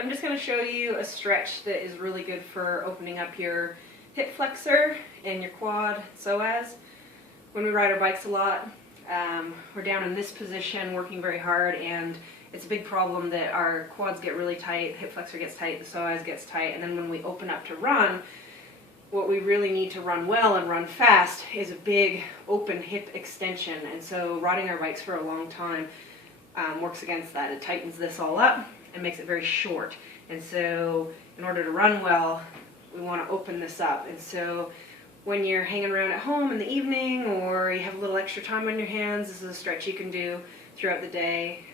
I'm just going to show you a stretch that is really good for opening up your hip flexor and your quad psoas. When we ride our bikes a lot, we're down in this position working very hard, and it's a big problem that our quads get really tight, hip flexor gets tight, the psoas gets tight, and then when we open up to run, what we really need to run well and run fast is a big open hip extension. And so riding our bikes for a long time works against that. It tightens this all up and makes it very short. And so in order to run well, we want to open this up. And so when you're hanging around at home in the evening, or you have a little extra time on your hands, this is a stretch you can do throughout the day.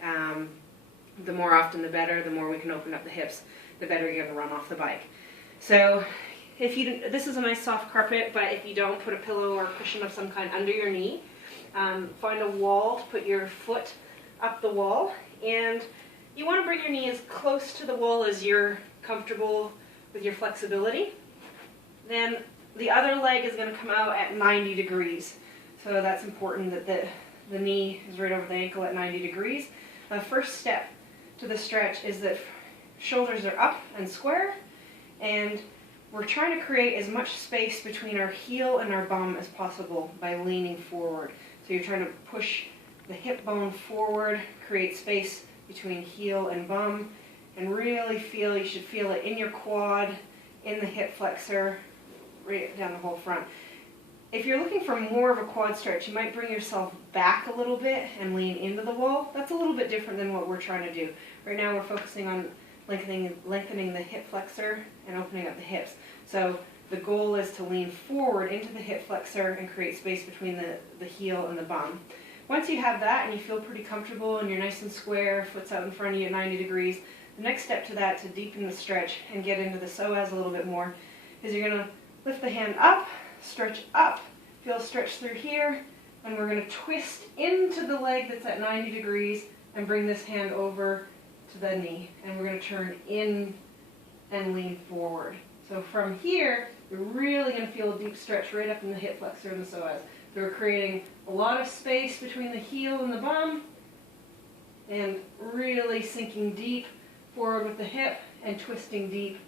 The more often the better. The more we can open up the hips, the better you're going to run off the bike. So this is a nice soft carpet, but if you don't, put a pillow or cushion of some kind under your knee. Find a wall to put your foot up the wall, and you want to bring your knee as close to the wall as you're comfortable with your flexibility. Then the other leg is going to come out at 90 degrees. So that's important that the knee is right over the ankle at 90 degrees. The first step to the stretch is that shoulders are up and square, and we're trying to create as much space between our heel and our bum as possible by leaning forward. So you're trying to push the hip bone forward, create space between heel and bum, and really you should feel it in your quad, in the hip flexor, right down the whole front. If you're looking for more of a quad stretch, you might bring yourself back a little bit and lean into the wall. That's a little bit different than what we're trying to do. Right now we're focusing on lengthening the hip flexor and opening up the hips. So the goal is to lean forward into the hip flexor and create space between the heel and the bum. Once you have that and you feel pretty comfortable and you're nice and square, foot's out in front of you at 90 degrees, the next step to that, to deepen the stretch and get into the psoas a little bit more, is you're going to lift the hand up, stretch up, feel a stretch through here, and we're going to twist into the leg that's at 90 degrees and bring this hand over to the knee, and we're going to turn in and lean forward. So from here, you're really going to feel a deep stretch right up in the hip flexor and the psoas. So we're creating a lot of space between the heel and the bum, and really sinking deep forward with the hip and twisting deep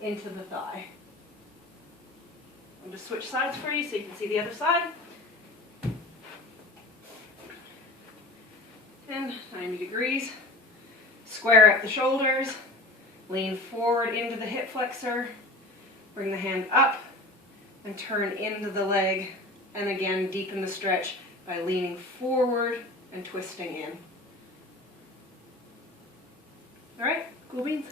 into the thigh. I'm going to switch sides for you so you can see the other side. And 90 degrees. Square up the shoulders, lean forward into the hip flexor, bring the hand up and turn into the leg, and again deepen the stretch by leaning forward and twisting in. All right, cool beans.